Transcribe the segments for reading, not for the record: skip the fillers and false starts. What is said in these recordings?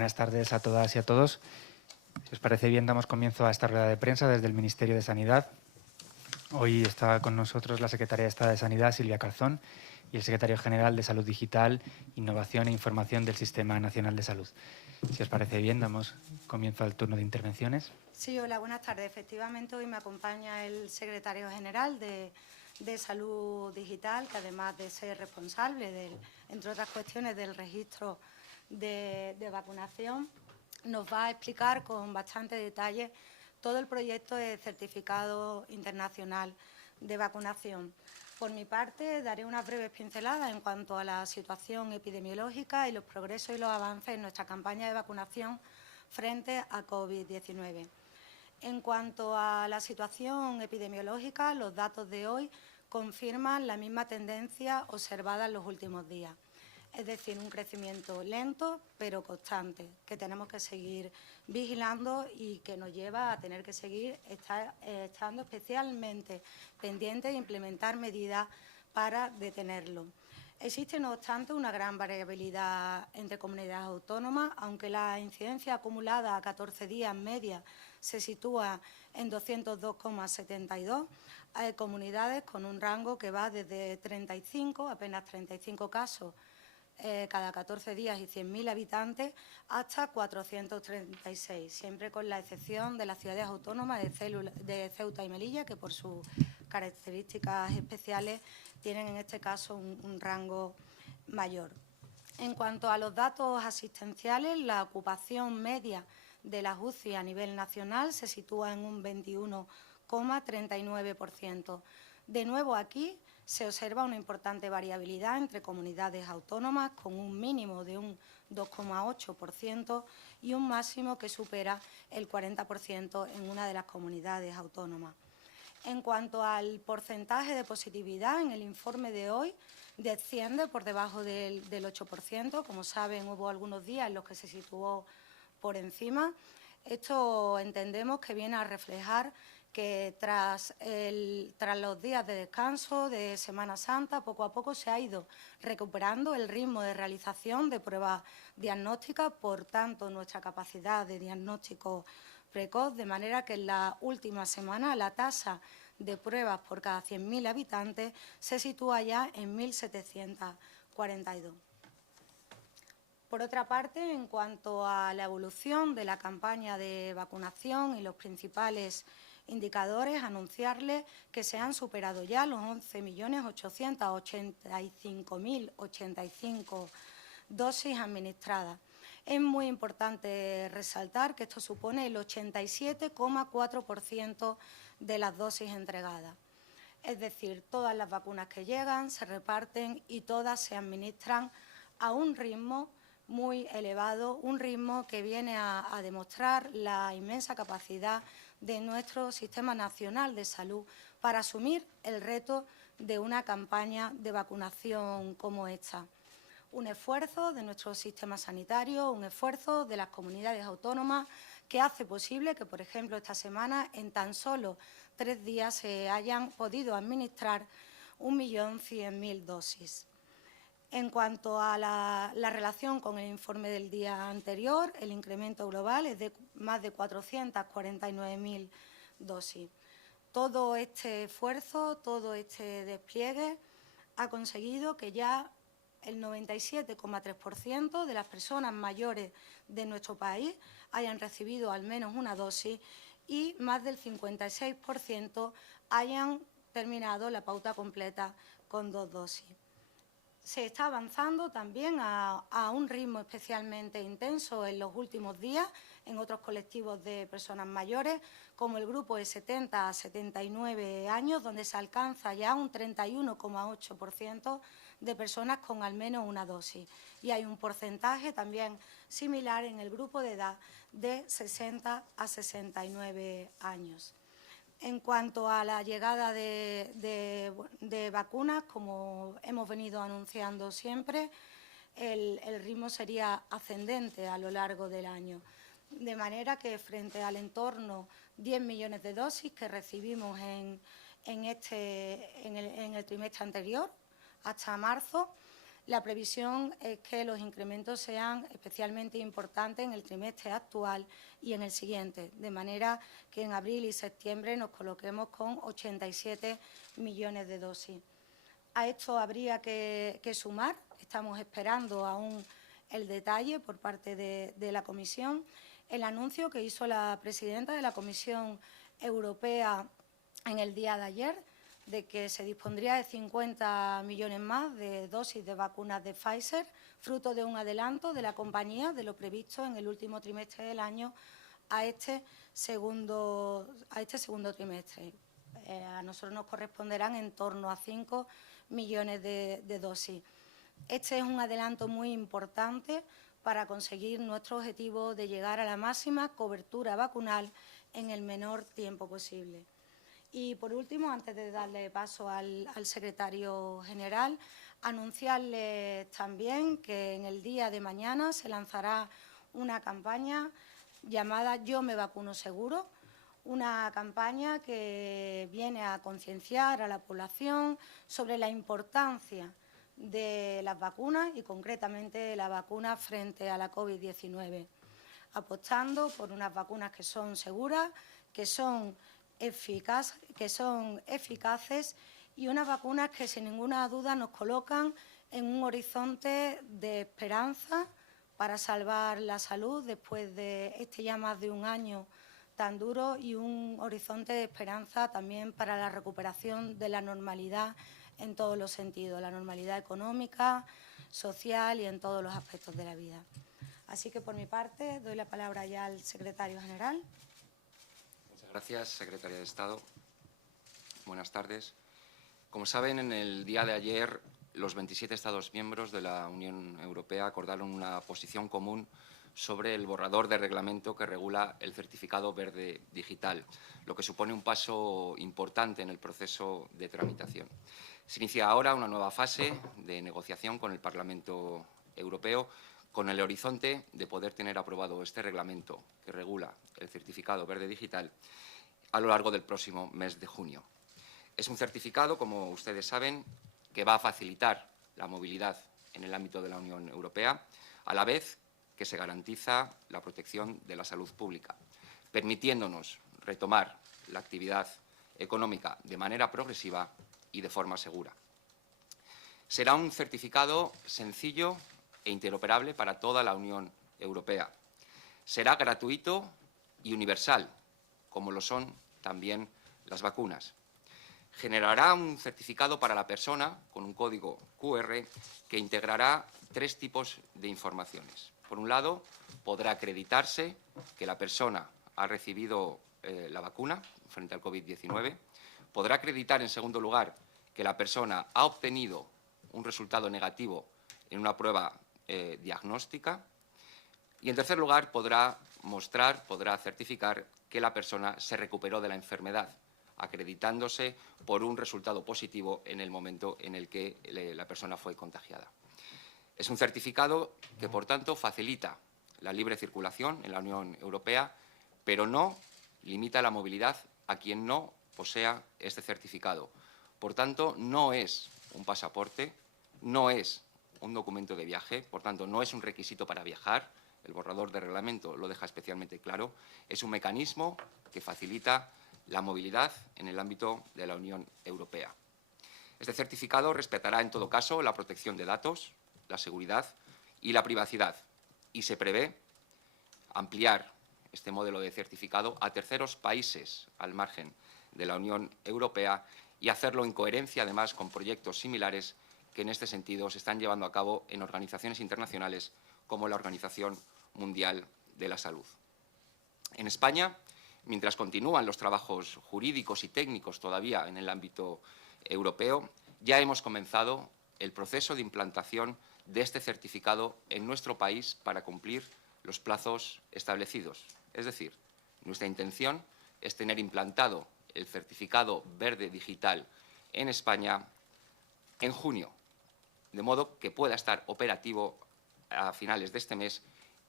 Buenas tardes a todas y a todos. Si os parece bien, damos comienzo a esta rueda de prensa desde el Ministerio de Sanidad. Hoy está con nosotros la Secretaria de Estado de Sanidad, Silvia Calzón, y el Secretario General de Salud Digital, Innovación e Información del Sistema Nacional de Salud. Si os parece bien, damos comienzo al turno de intervenciones. Sí, hola, buenas tardes. Efectivamente, hoy me acompaña el Secretario General de Salud Digital, que además de ser responsable, entre otras cuestiones, del registro de vacunación, nos va a explicar con bastante detalle todo el proyecto de certificado internacional de vacunación. Por mi parte, daré unas breves pinceladas en cuanto a la situación epidemiológica y los progresos y los avances en nuestra campaña de vacunación frente a COVID-19. En cuanto a la situación epidemiológica, los datos de hoy confirman la misma tendencia observada en los últimos días. Es decir, un crecimiento lento pero constante, que tenemos que seguir vigilando y que nos lleva a tener que seguir estando especialmente pendientes de implementar medidas para detenerlo. Existe, no obstante, una gran variabilidad entre comunidades autónomas, aunque la incidencia acumulada a 14 días media se sitúa en 202,72. Hay comunidades con un rango que va desde 35, apenas 35 casos cada 14 días y 100.000 habitantes, hasta 436, siempre con la excepción de las ciudades autónomas de Ceuta y Melilla, que por sus características especiales tienen en este caso un rango mayor. En cuanto a los datos asistenciales, la ocupación media de las UCI a nivel nacional se sitúa en un 21,39%. De nuevo, aquí se observa una importante variabilidad entre comunidades autónomas, con un mínimo de un 2,8% y un máximo que supera el 40% en una de las comunidades autónomas. En cuanto al porcentaje de positividad, en el informe de hoy desciende por debajo del 8%. Como saben, hubo algunos días en los que se situó por encima. Esto entendemos que viene a reflejar que tras los días de descanso de Semana Santa, poco a poco se ha ido recuperando el ritmo de realización de pruebas diagnósticas, por tanto, nuestra capacidad de diagnóstico precoz, de manera que en la última semana la tasa de pruebas por cada 100.000 habitantes se sitúa ya en 1.742. Por otra parte, en cuanto a la evolución de la campaña de vacunación y los principales indicadores, anunciarles que se han superado ya los 11.885.085 dosis administradas. Es muy importante resaltar que esto supone el 87,4% de las dosis entregadas. Es decir, todas las vacunas que llegan se reparten y todas se administran a un ritmo muy elevado, un ritmo que viene a demostrar la inmensa capacidad de nuestro Sistema Nacional de Salud para asumir el reto de una campaña de vacunación como esta. Un esfuerzo de nuestro sistema sanitario, un esfuerzo de las comunidades autónomas que hace posible que, por ejemplo, esta semana, en tan solo 3 días, se hayan podido administrar 1.100.000 dosis. En cuanto a la relación con el informe del día anterior, el incremento global es de más de 449.000 dosis. Todo este esfuerzo, todo este despliegue ha conseguido que ya el 97,3% de las personas mayores de nuestro país hayan recibido al menos una dosis y más del 56% hayan terminado la pauta completa con 2 dosis. Se está avanzando también a un ritmo especialmente intenso en los últimos días en otros colectivos de personas mayores, como el grupo de 70 a 79 años, donde se alcanza ya un 31,8% de personas con al menos una dosis. Y hay un porcentaje también similar en el grupo de edad de 60 a 69 años. En cuanto a la llegada de vacunas, como hemos venido anunciando siempre, el ritmo sería ascendente a lo largo del año. De manera que frente al entorno 10 millones de dosis que recibimos en el trimestre anterior, hasta marzo, La previsión es que los incrementos sean especialmente importantes en el trimestre actual y en el siguiente, de manera que en abril y septiembre nos coloquemos con 87 millones de dosis. A esto habría que sumar, estamos esperando aún el detalle por parte de la Comisión, el anuncio que hizo la presidenta de la Comisión Europea en el día de ayer, de que se dispondría de 50 millones más de dosis de vacunas de Pfizer, fruto de un adelanto de la compañía de lo previsto en el último trimestre del año a este segundo trimestre. A nosotros nos corresponderán en torno a 5 millones de dosis. Este es un adelanto muy importante para conseguir nuestro objetivo de llegar a la máxima cobertura vacunal en el menor tiempo posible. Y, por último, antes de darle paso al secretario general, anunciarles también que en el día de mañana se lanzará una campaña llamada Yo me vacuno seguro, una campaña que viene a concienciar a la población sobre la importancia de las vacunas y, concretamente, la vacuna frente a la COVID-19, apostando por unas vacunas que son seguras, que son eficaces y unas vacunas que, sin ninguna duda, nos colocan en un horizonte de esperanza para salvar la salud después de ya más de un año tan duro, y un horizonte de esperanza también para la recuperación de la normalidad en todos los sentidos, la normalidad económica, social y en todos los aspectos de la vida. Así que, por mi parte, doy la palabra ya al secretario general. Muchas gracias, secretaria de Estado. Buenas tardes. Como saben, en el día de ayer, los 27 Estados miembros de la Unión Europea acordaron una posición común sobre el borrador de reglamento que regula el certificado verde digital, lo que supone un paso importante en el proceso de tramitación. Se inicia ahora una nueva fase de negociación con el Parlamento Europeo, con el horizonte de poder tener aprobado este reglamento que regula el certificado verde digital a lo largo del próximo mes de junio. Es un certificado, como ustedes saben, que va a facilitar la movilidad en el ámbito de la Unión Europea, a la vez que se garantiza la protección de la salud pública, permitiéndonos retomar la actividad económica de manera progresiva y de forma segura. Será un certificado sencillo e interoperable para toda la Unión Europea. Será gratuito y universal, como lo son también las vacunas. Generará un certificado para la persona con un código QR que integrará 3 tipos de informaciones. Por un lado, podrá acreditarse que la persona ha recibido la vacuna frente al COVID-19. Podrá acreditar, en segundo lugar, que la persona ha obtenido un resultado negativo en una prueba diagnóstica. Y, en tercer lugar, podrá certificar que la persona se recuperó de la enfermedad, acreditándose por un resultado positivo en el momento en el que la persona fue contagiada. Es un certificado que, por tanto, facilita la libre circulación en la Unión Europea, pero no limita la movilidad a quien no posea este certificado. Por tanto, no es un pasaporte, no es un documento de viaje, por tanto, no es un requisito para viajar. El borrador de reglamento lo deja especialmente claro. Es un mecanismo que facilita la movilidad en el ámbito de la Unión Europea. Este certificado respetará, en todo caso, la protección de datos, la seguridad y la privacidad, y se prevé ampliar este modelo de certificado a terceros países al margen de la Unión Europea y hacerlo en coherencia, además, con proyectos similares que en este sentido se están llevando a cabo en organizaciones internacionales como la Organización Mundial de la Salud. En España, mientras continúan los trabajos jurídicos y técnicos todavía en el ámbito europeo, ya hemos comenzado el proceso de implantación de este certificado en nuestro país para cumplir los plazos establecidos. Es decir, nuestra intención es tener implantado el certificado verde digital en España en junio, de modo que pueda estar operativo a finales de este mes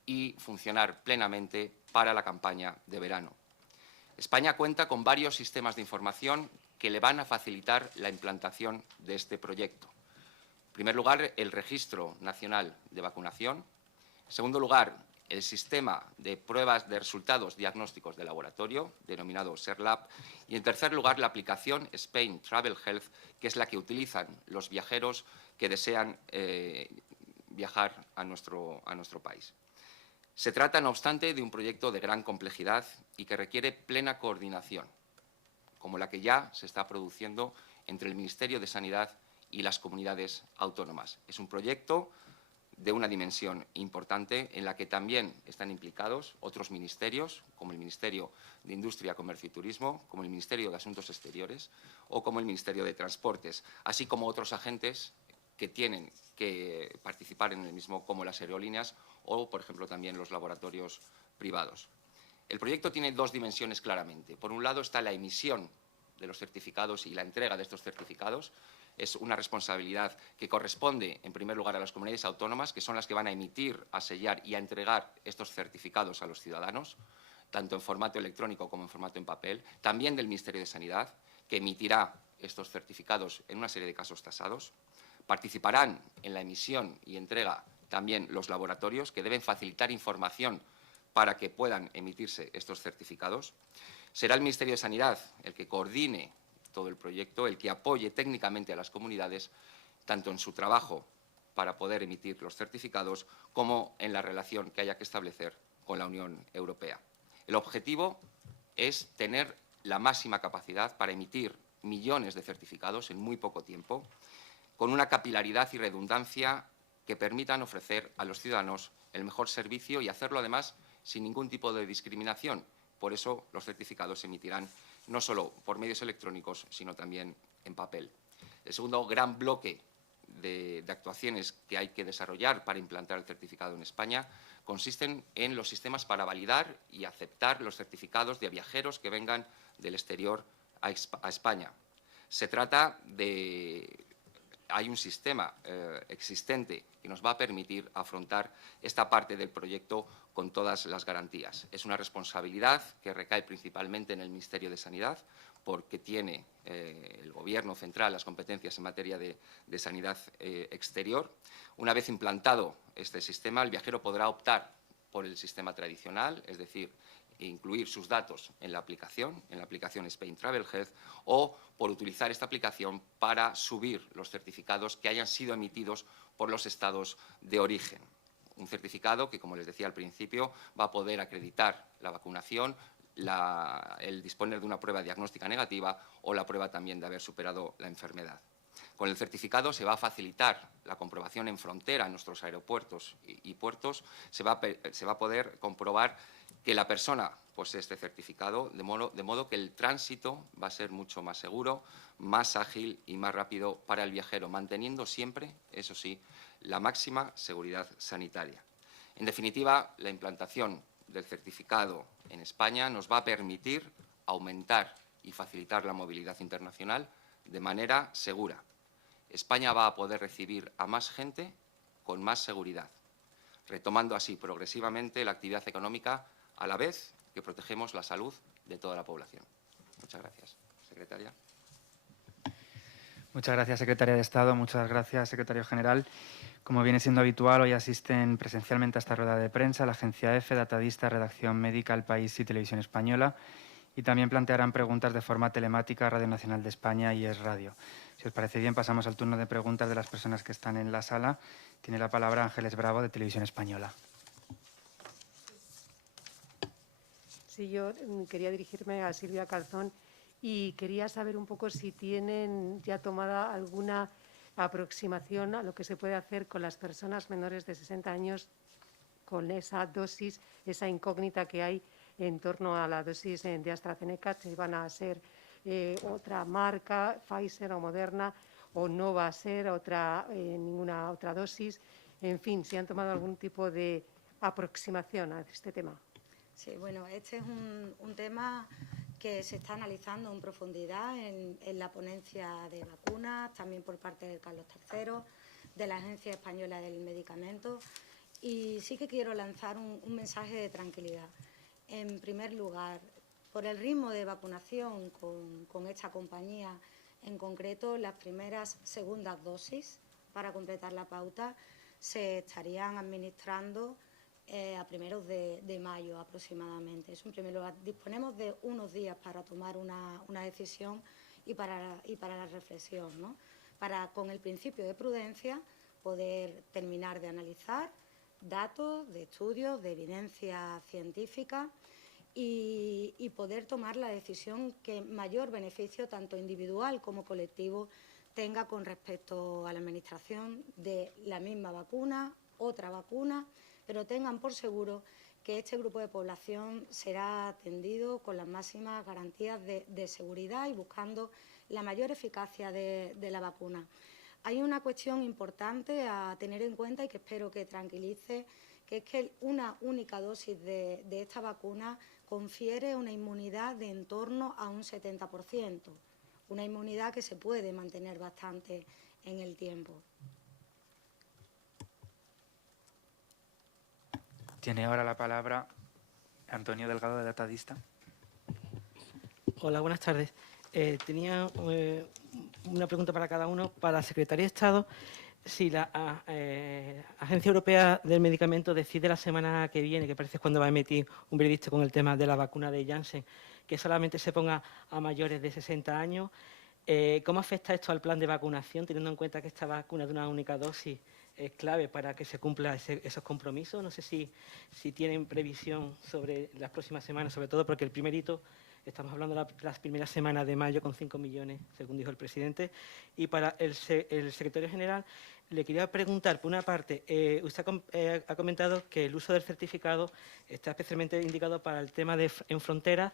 y funcionar plenamente para la campaña de verano. España cuenta con varios sistemas de información que le van a facilitar la implantación de este proyecto. En primer lugar, el Registro Nacional de Vacunación. En segundo lugar, el sistema de pruebas de resultados diagnósticos de laboratorio, denominado SERLAB. Y, en tercer lugar, la aplicación Spain Travel Health, que es la que utilizan los viajeros que desean viajar a nuestro país. Se trata, no obstante, de un proyecto de gran complejidad y que requiere plena coordinación, como la que ya se está produciendo entre el Ministerio de Sanidad y las comunidades autónomas. Es un proyecto de una dimensión importante en la que también están implicados otros ministerios, como el Ministerio de Industria, Comercio y Turismo, como el Ministerio de Asuntos Exteriores o como el Ministerio de Transportes, así como otros agentes que tienen que participar en el mismo, como las aerolíneas o, por ejemplo, también los laboratorios privados. El proyecto tiene dos dimensiones claramente. Por un lado está la emisión de los certificados y la entrega de estos certificados. Es una responsabilidad que corresponde, en primer lugar, a las comunidades autónomas, que son las que van a emitir, a sellar y a entregar estos certificados a los ciudadanos, tanto en formato electrónico como en formato en papel. También del Ministerio de Sanidad, que emitirá estos certificados en una serie de casos tasados. Participarán en la emisión y entrega también los laboratorios, que deben facilitar información para que puedan emitirse estos certificados. Será el Ministerio de Sanidad el que coordine todo el proyecto, el que apoye técnicamente a las comunidades, tanto en su trabajo para poder emitir los certificados como en la relación que haya que establecer con la Unión Europea. El objetivo es tener la máxima capacidad para emitir millones de certificados en muy poco tiempo, con una capilaridad y redundancia que permitan ofrecer a los ciudadanos el mejor servicio y hacerlo, además, sin ningún tipo de discriminación. Por eso los certificados se emitirán no solo por medios electrónicos, sino también en papel. El segundo gran bloque de actuaciones que hay que desarrollar para implantar el certificado en España consisten en los sistemas para validar y aceptar los certificados de viajeros que vengan del exterior a España. Se trata de... Hay un sistema existente que nos va a permitir afrontar esta parte del proyecto con todas las garantías. Es una responsabilidad que recae principalmente en el Ministerio de Sanidad, porque tiene el Gobierno central las competencias en materia de sanidad exterior. Una vez implantado este sistema, el viajero podrá optar por el sistema tradicional, es decir, incluir sus datos en la aplicación Spain Travel Health, o por utilizar esta aplicación para subir los certificados que hayan sido emitidos por los estados de origen. Un certificado que, como les decía al principio, va a poder acreditar la vacunación, el disponer de una prueba diagnóstica negativa o la prueba también de haber superado la enfermedad. Con el certificado se va a facilitar la comprobación en frontera en nuestros aeropuertos y puertos. Se va a poder comprobar que la persona posee este certificado, de modo que el tránsito va a ser mucho más seguro, más ágil y más rápido para el viajero, manteniendo siempre, eso sí, la máxima seguridad sanitaria. En definitiva, la implantación del certificado en España nos va a permitir aumentar y facilitar la movilidad internacional de manera segura. España va a poder recibir a más gente con más seguridad, retomando así progresivamente la actividad económica a la vez que protegemos la salud de toda la población. Muchas gracias. Secretaria. Muchas gracias, Secretaria de Estado. Muchas gracias, Secretario General. Como viene siendo habitual, hoy asisten presencialmente a esta rueda de prensa la Agencia EFE, Datavista, Redacción Médica, El País y Televisión Española, y también plantearán preguntas de forma telemática a Radio Nacional de España y Es Radio. Si os parece bien, pasamos al turno de preguntas de las personas que están en la sala. Tiene la palabra Ángeles Bravo, de Televisión Española. Sí, yo quería dirigirme a Silvia Calzón y quería saber un poco si tienen ya tomada alguna aproximación a lo que se puede hacer con las personas menores de 60 años con esa dosis, esa incógnita que hay en torno a la dosis de AstraZeneca, si van a ser otra marca, Pfizer o Moderna, o no va a ser ninguna otra dosis. En fin, si han tomado algún tipo de aproximación a este tema. Sí, bueno, este es un tema que se está analizando en profundidad en la ponencia de vacunas, también por parte del Carlos III, de la Agencia Española del Medicamento. Y sí que quiero lanzar un mensaje de tranquilidad. En primer lugar, por el ritmo de vacunación con esta compañía, en concreto las primeras segundas dosis para completar la pauta, se estarían administrando a primeros de mayo aproximadamente. Eso en primer lugar. Disponemos de unos días para tomar una decisión y para la reflexión, ¿no? Para, con el principio de prudencia, poder terminar de analizar datos, de estudios, de evidencia científica y poder tomar la decisión que mayor beneficio, tanto individual como colectivo, tenga con respecto a la administración de la misma vacuna, otra vacuna, pero tengan por seguro que este grupo de población será atendido con las máximas garantías de seguridad y buscando la mayor eficacia de la vacuna. Hay una cuestión importante a tener en cuenta y que espero que tranquilice, que es que una única dosis de esta vacuna confiere una inmunidad de en torno a un 70%, una inmunidad que se puede mantener bastante en el tiempo. Tiene ahora la palabra Antonio Delgado, de Datadista. Hola, buenas tardes. Tenía una pregunta para cada uno. Para la Secretaría de Estado, si la Agencia Europea del Medicamento decide la semana que viene, que parece cuando va a emitir un veredicto con el tema de la vacuna de Janssen, que solamente se ponga a mayores de 60 años, ¿cómo afecta esto al plan de vacunación, teniendo en cuenta que esta vacuna de una única dosis es clave para que se cumplan esos compromisos? No sé si tienen previsión sobre las próximas semanas, sobre todo porque el primer hito, estamos hablando de las primeras semanas de mayo con 5 millones, según dijo el presidente. Y para el secretario general, le quería preguntar, por una parte, usted ha comentado que el uso del certificado está especialmente indicado para el tema en fronteras.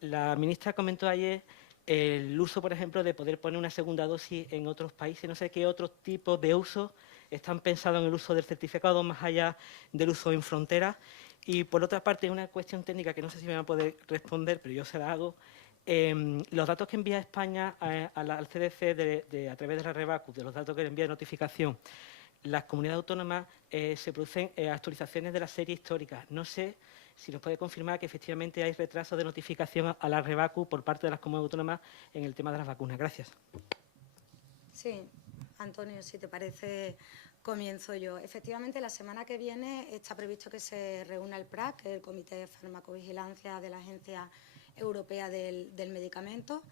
La ministra comentó ayer el uso, por ejemplo, de poder poner una segunda dosis en otros países. No sé qué otros tipos de usos están pensados en el uso del certificado más allá del uso en fronteras. Y, por otra parte, una cuestión técnica que no sé si me va a poder responder, pero yo se la hago. Los datos que envía España al CDC a través de la Revacu, de los datos que le envía de notificación, las comunidades autónomas se producen actualizaciones de la serie histórica. No sé si nos puede confirmar que efectivamente hay retraso de notificación a la Revacu por parte de las comunidades autónomas en el tema de las vacunas. Gracias. Sí, Antonio, si te parece, comienzo yo. Efectivamente, la semana que viene está previsto que se reúna el PRAC, el Comité de Farmacovigilancia de la Agencia Europea del Medicamento,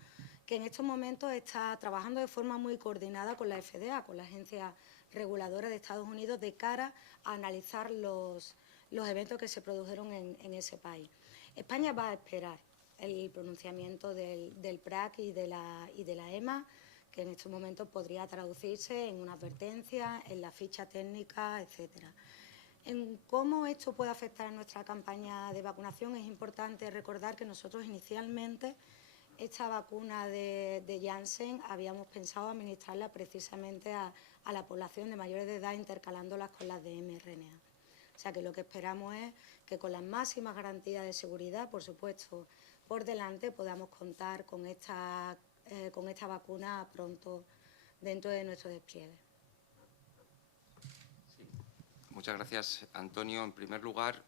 que en estos momentos está trabajando de forma muy coordinada con la FDA, con la Agencia Reguladora de Estados Unidos, de cara a analizar los eventos que se produjeron en ese país. España va a esperar el pronunciamiento del PRAC y de la EMA, que en estos momentos podría traducirse en una advertencia, en la ficha técnica, etcétera. En cómo esto puede afectar a nuestra campaña de vacunación, es importante recordar que nosotros inicialmente esta vacuna de Janssen habíamos pensado administrarla precisamente a la población de mayores de edad, intercalándolas con las de mRNA. O sea que lo que esperamos es que con las máximas garantías de seguridad, por supuesto, por delante podamos contar con esta vacuna pronto dentro de nuestro despliegue. Sí. Muchas gracias, Antonio. En primer lugar,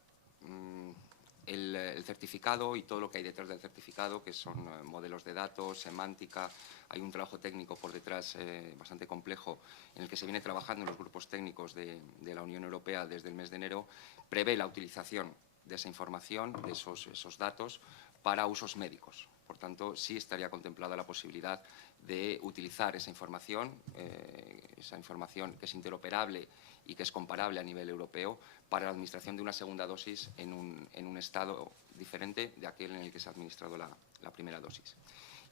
el certificado y todo lo que hay detrás del certificado, que son modelos de datos, semántica, hay un trabajo técnico por detrás bastante complejo en el que se viene trabajando en los grupos técnicos de la Unión Europea desde el mes de enero, prevé la utilización de esa información, de esos datos, para usos médicos. Por tanto, sí estaría contemplada la posibilidad de utilizar esa información que es interoperable y que es comparable a nivel europeo, para la administración de una segunda dosis en un estado diferente de aquel en el que se ha administrado la primera dosis.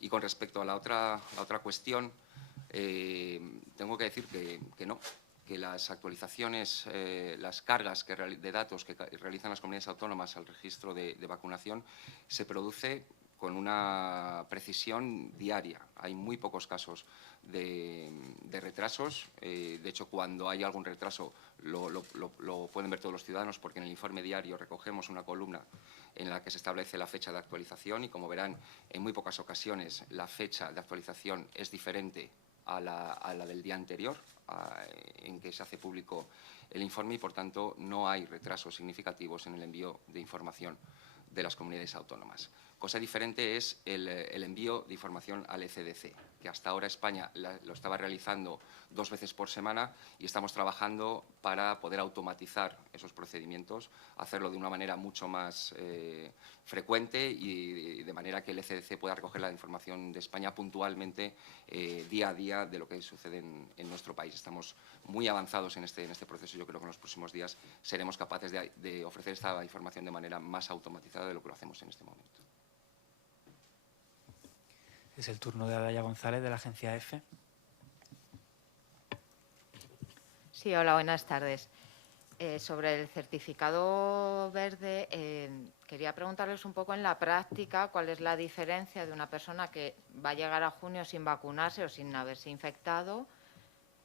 Y con respecto a la otra cuestión, tengo que decir que no, que las actualizaciones, las cargas de datos que realizan las comunidades autónomas al registro de vacunación se produce con una precisión diaria. Hay muy pocos casos de retrasos. De hecho, cuando hay algún retraso lo pueden ver todos los ciudadanos, porque en el informe diario recogemos una columna en la que se establece la fecha de actualización y, como verán, en muy pocas ocasiones la fecha de actualización es diferente a la del día anterior en que se hace público el informe y, por tanto, no hay retrasos significativos en el envío de información de las comunidades autónomas. Cosa diferente es el envío de información al ECDC, que hasta ahora España lo estaba realizando 2 veces por semana y estamos trabajando para poder automatizar esos procedimientos, hacerlo de una manera mucho más frecuente y de manera que el ECDC pueda recoger la información de España puntualmente día a día de lo que sucede en nuestro país. Estamos muy avanzados en este proceso. Yo creo que en los próximos días seremos capaces de ofrecer esta información de manera más automatizada de lo que lo hacemos en este momento. Es el turno de Adaya González, de la agencia EFE. Sí, hola, buenas tardes. Sobre el certificado verde, quería preguntarles un poco en la práctica cuál es la diferencia de una persona que va a llegar a junio sin vacunarse o sin haberse infectado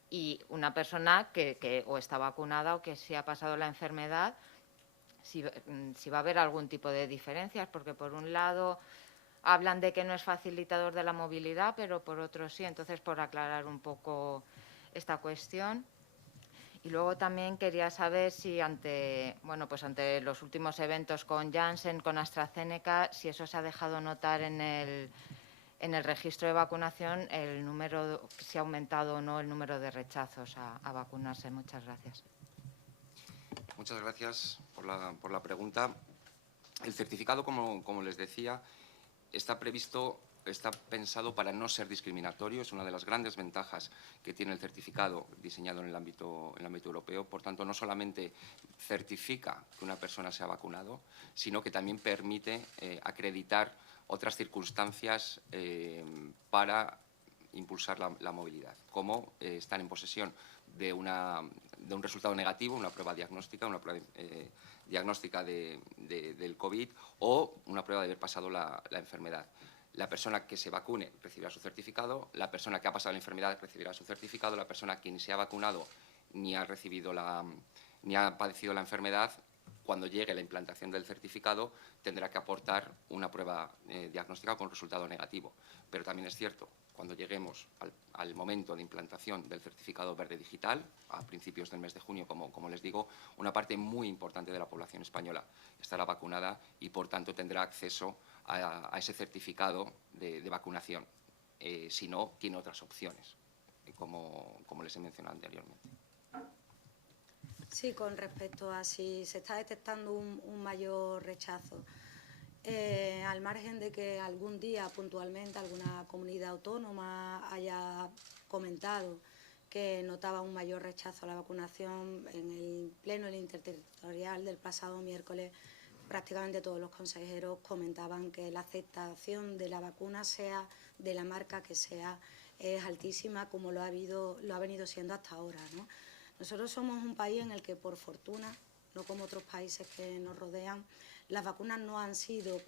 y una persona que o está vacunada o que sí ha pasado la enfermedad, si va a haber algún tipo de diferencias, porque por un lado hablan de que no es facilitador de la movilidad, pero por otro sí. Entonces, por aclarar un poco esta cuestión. Y luego también quería saber si ante los últimos eventos con Janssen, con AstraZeneca, si eso se ha dejado notar en el registro de vacunación, si ha aumentado o no el número de rechazos a vacunarse. Muchas gracias. Muchas gracias por la pregunta. El certificado, como les decía, está pensado para no ser discriminatorio. Es una de las grandes ventajas que tiene el certificado diseñado en el ámbito europeo. Por tanto, no solamente certifica que una persona se ha vacunado, sino que también permite acreditar otras circunstancias para impulsar la movilidad, como estar en posesión de un resultado negativo, una prueba diagnóstica, del COVID o una prueba de haber pasado la enfermedad. La persona que se vacune recibirá su certificado, la persona que ha pasado la enfermedad recibirá su certificado, la persona que ni se ha vacunado ni ha padecido la enfermedad, cuando llegue la implantación del certificado tendrá que aportar una prueba diagnóstica con resultado negativo. Pero también es cierto, cuando lleguemos al momento de implantación del certificado verde digital, a principios del mes de junio, como les digo, una parte muy importante de la población española estará vacunada y, por tanto, tendrá acceso a ese certificado de vacunación. Si no, tiene otras opciones, como les he mencionado anteriormente. Sí, con respecto a si se está detectando un mayor rechazo, al margen de que algún día puntualmente alguna comunidad autónoma haya comentado que notaba un mayor rechazo a la vacunación, en el pleno del interterritorial del pasado miércoles prácticamente todos los consejeros comentaban que la aceptación de la vacuna, sea de la marca que sea, es altísima, como lo ha venido siendo hasta ahora, ¿no? Nosotros somos un país en el que, por fortuna, no como otros países que nos rodean, las vacunas no han sido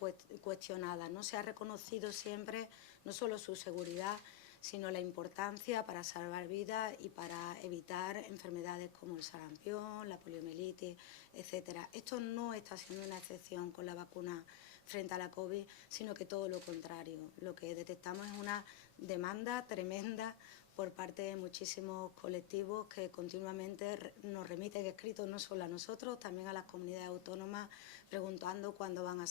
cuestionadas. No se ha reconocido siempre no solo su seguridad, sino la importancia para salvar vidas y para evitar enfermedades como el sarampión, la poliomielitis, etcétera. Esto no está siendo una excepción con la vacuna frente a la COVID, sino que todo lo contrario. Lo que detectamos es una demanda tremenda por parte de muchísimos colectivos que continuamente nos remiten escritos, no solo a nosotros, también a las comunidades autónomas, preguntando cuándo van a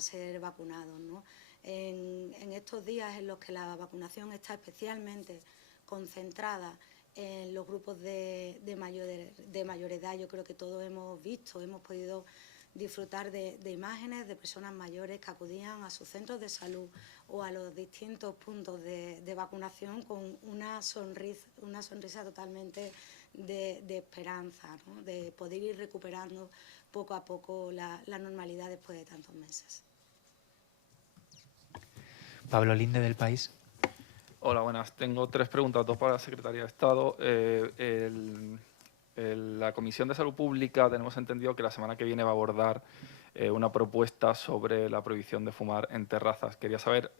ser vacunados, ¿no? En estos días en los que la vacunación está especialmente concentrada en los grupos de mayor edad, yo creo que todos hemos podido disfrutar de imágenes de personas mayores que acudían a sus centros de salud o a los distintos puntos de vacunación con una sonrisa totalmente de esperanza, ¿no? De poder ir recuperando poco a poco la normalidad después de tantos meses. Pablo Linde, del País. Hola, buenas. Tengo 3 preguntas, 2 para la Secretaría de Estado. La Comisión de Salud Pública tenemos entendido que la semana que viene va a abordar una propuesta sobre la prohibición de fumar en terrazas. Quería saber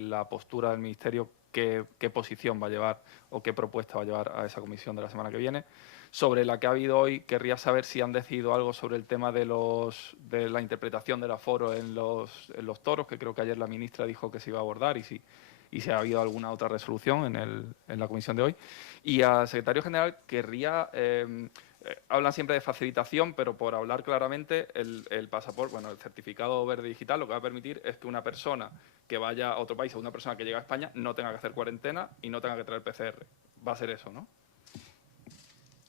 la postura del Ministerio, qué posición va a llevar o qué propuesta va a llevar a esa comisión de la semana que viene. Sobre la que ha habido hoy, querría saber si han decidido algo sobre el tema de la interpretación del aforo en los toros, que creo que ayer la ministra dijo que se iba a abordar, y si ha habido alguna otra resolución en la comisión de hoy. Y al secretario general querría hablan siempre de facilitación, pero por hablar claramente, el pasaporte, bueno, el certificado verde digital lo que va a permitir es que una persona que vaya a otro país o una persona que llega a España no tenga que hacer cuarentena y no tenga que traer PCR. Va a ser eso, ¿no?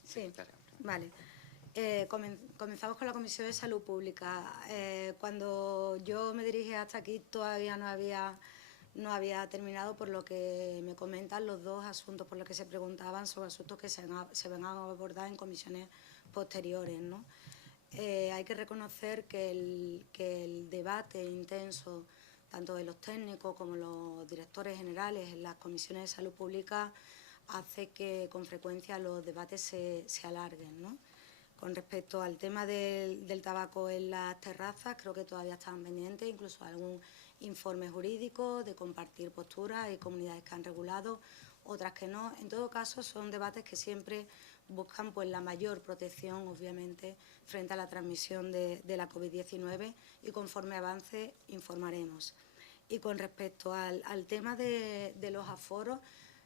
Sí, vale. Comenzamos con la Comisión de Salud Pública. Cuando yo me dirigí hasta aquí todavía no había terminado, por lo que me comentan los dos asuntos por los que se preguntaban, son asuntos que se van a abordar en comisiones posteriores, ¿no? Hay que reconocer que el debate intenso, tanto de los técnicos como los directores generales en las comisiones de salud pública, hace que con frecuencia los debates se alarguen, ¿no? Con respecto al tema del tabaco en las terrazas, creo que todavía están pendientes, incluso algún informe jurídico de compartir posturas. Hay comunidades que han regulado, otras que no. En todo caso, son debates que siempre buscan pues la mayor protección, obviamente, frente a la transmisión de la COVID-19, y conforme avance informaremos. Y con respecto al tema de los aforos,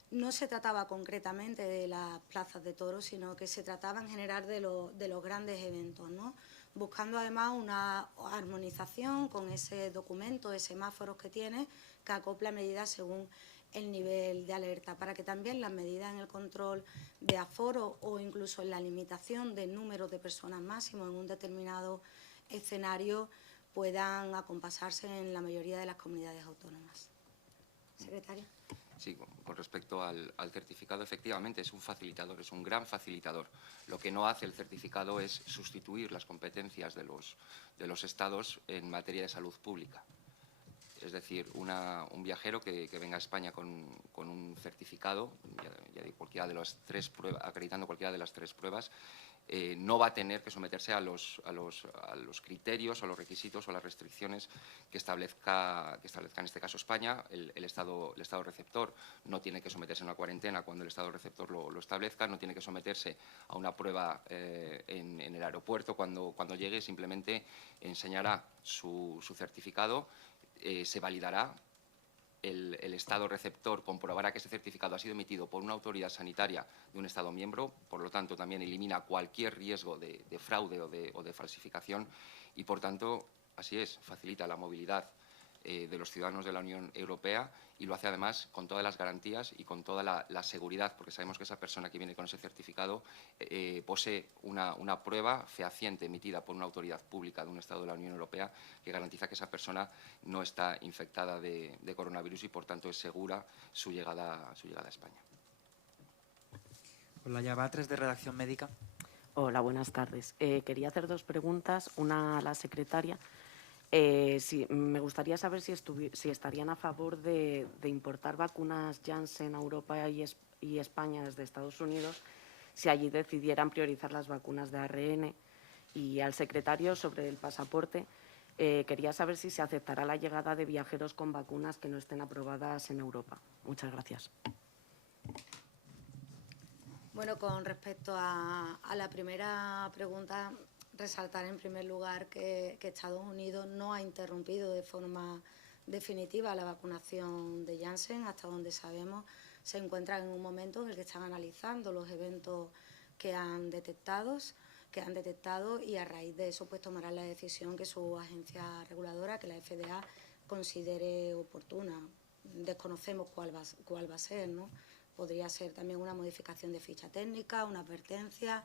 no se trataba concretamente de las plazas de toros, sino que se trataba en general de los grandes eventos, ¿no? Buscando además una armonización con ese documento de semáforos que tiene, que acopla medidas según el nivel de alerta, para que también las medidas en el control de aforo o incluso en la limitación del número de personas máximo en un determinado escenario puedan acompasarse en la mayoría de las comunidades autónomas. Secretaria. Sí, con respecto al certificado, efectivamente es un facilitador, es un gran facilitador. Lo que no hace el certificado es sustituir las competencias de los Estados en materia de salud pública. Es decir, un viajero que venga a España con un certificado, ya digo, cualquiera de las tres pruebas, acreditando cualquiera de las tres pruebas, no va a tener que someterse a los criterios, a los requisitos o a las restricciones que establezca en este caso España. El Estado receptor no tiene que someterse a una cuarentena cuando el Estado receptor lo establezca, no tiene que someterse a una prueba en el aeropuerto cuando llegue, simplemente enseñará su certificado, se validará. El Estado receptor comprobará que ese certificado ha sido emitido por una autoridad sanitaria de un Estado miembro, por lo tanto también elimina cualquier riesgo de fraude o de falsificación y, por tanto, así es, facilita la movilidad de los ciudadanos de la Unión Europea y lo hace además con todas las garantías y con toda la seguridad, porque sabemos que esa persona que viene con ese certificado posee una prueba fehaciente emitida por una autoridad pública de un Estado de la Unión Europea que garantiza que esa persona no está infectada de coronavirus y, por tanto, es segura su llegada a España. Olaya Batres, de Redacción Médica. Hola, buenas tardes. Quería hacer dos preguntas, una a la secretaria. Me gustaría saber si estarían a favor de importar vacunas Janssen a Europa y España desde Estados Unidos, si allí decidieran priorizar las vacunas de ARN. Y al secretario, sobre el pasaporte, quería saber si se aceptará la llegada de viajeros con vacunas que no estén aprobadas en Europa. Muchas gracias. Bueno, con respecto a la primera pregunta, resaltar en primer lugar que Estados Unidos no ha interrumpido de forma definitiva la vacunación de Janssen. Hasta donde sabemos, se encuentran en un momento en el que están analizando los eventos que han detectado y a raíz de eso pues tomarán la decisión que su agencia reguladora, que la FDA, considere oportuna. Desconocemos cuál va a ser, ¿no? Podría ser también una modificación de ficha técnica, una advertencia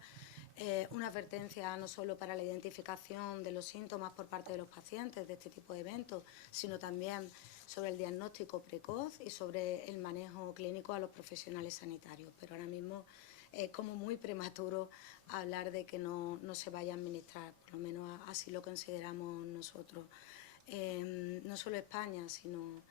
no solo para la identificación de los síntomas por parte de los pacientes de este tipo de eventos, sino también sobre el diagnóstico precoz y sobre el manejo clínico a los profesionales sanitarios. Pero ahora mismo es como muy prematuro hablar de que no se vaya a administrar, por lo menos así lo consideramos nosotros. No solo España, sino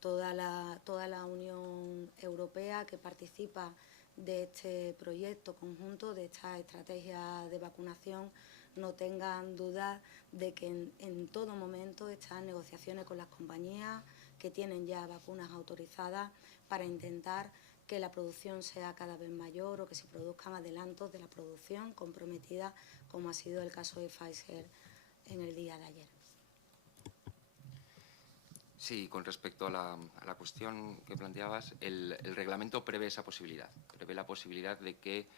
toda la Unión Europea que participa de este proyecto conjunto, de esta estrategia de vacunación, no tengan dudas de que en todo momento están negociaciones con las compañías que tienen ya vacunas autorizadas para intentar que la producción sea cada vez mayor o que se produzcan adelantos de la producción comprometida, como ha sido el caso de Pfizer en el día de ayer. Sí, con respecto a la cuestión que planteabas, el reglamento prevé esa posibilidad. Prevé la posibilidad de que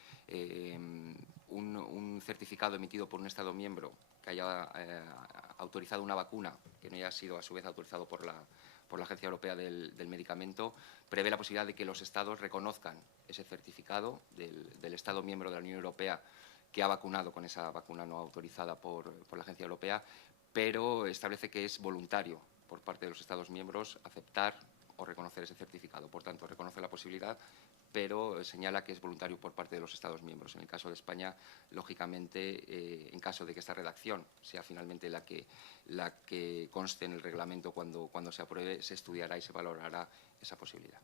un certificado emitido por un Estado miembro que haya autorizado una vacuna, que no haya sido a su vez autorizado por la Agencia Europea del Medicamento, prevé la posibilidad de que los Estados reconozcan ese certificado del Estado miembro de la Unión Europea que ha vacunado con esa vacuna no autorizada por la Agencia Europea, pero establece que es voluntario por parte de los Estados miembros aceptar o reconocer ese certificado. Por tanto, reconoce la posibilidad, pero señala que es voluntario por parte de los Estados miembros. En el caso de España, lógicamente, en caso de que esta redacción sea finalmente la que conste en el reglamento cuando se apruebe, se estudiará y se valorará esa posibilidad.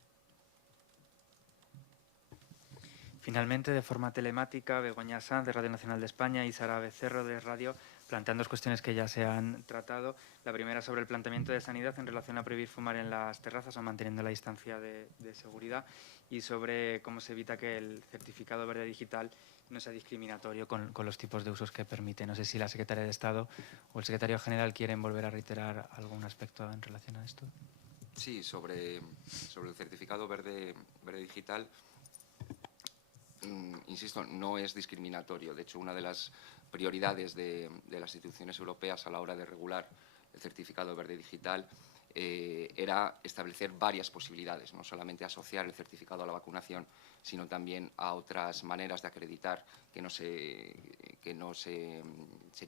Finalmente, de forma telemática, Begoña Sanz, de Radio Nacional de España, y Sara Becerro, de Radio, plantean dos cuestiones que ya se han tratado. La primera sobre el planteamiento de sanidad en relación a prohibir fumar en las terrazas o manteniendo la distancia de seguridad, y sobre cómo se evita que el certificado verde digital no sea discriminatorio con los tipos de usos que permite. No sé si la Secretaria de Estado o el Secretario General quieren volver a reiterar algún aspecto en relación a esto. Sí, sobre el certificado verde digital, insisto, no es discriminatorio. De hecho, una de las prioridades de las instituciones europeas a la hora de regular el certificado verde digital era establecer varias posibilidades, no solamente asociar el certificado a la vacunación, sino también a otras maneras de acreditar que no se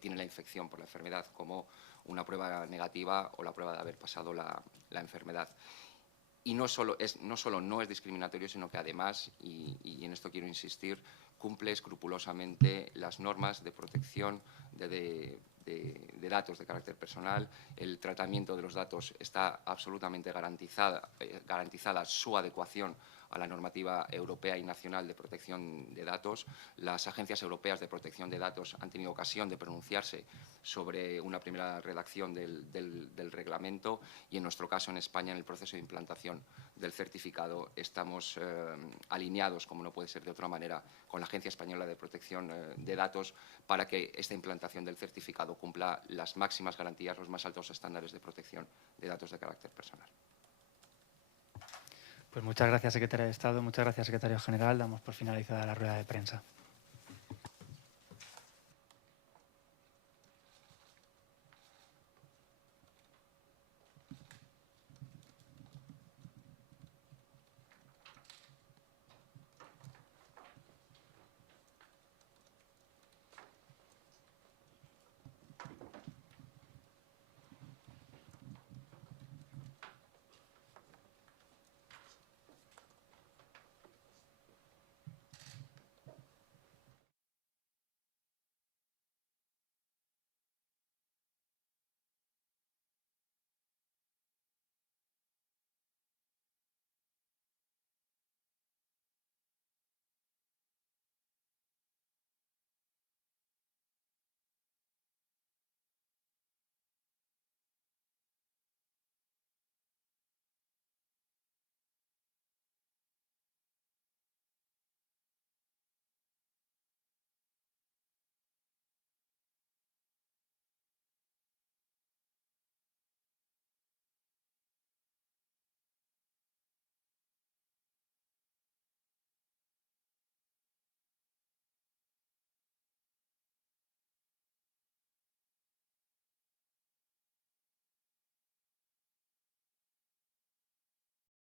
tiene la infección por la enfermedad, como una prueba negativa o la prueba de haber pasado la enfermedad. Y no solo no es discriminatorio, sino que además, y en esto quiero insistir, cumple escrupulosamente las normas de protección de datos de carácter personal. El tratamiento de los datos está absolutamente garantizada su adecuación a la normativa europea y nacional de protección de datos. Las agencias europeas de protección de datos han tenido ocasión de pronunciarse sobre una primera redacción del reglamento, y en nuestro caso en España, en el proceso de implantación del certificado, estamos alineados, como no puede ser de otra manera, con la Agencia Española de Protección de Datos para que esta implantación del certificado cumpla las máximas garantías, los más altos estándares de protección de datos de carácter personal. Pues muchas gracias, Secretaria de Estado, muchas gracias, Secretario General. Damos por finalizada la rueda de prensa.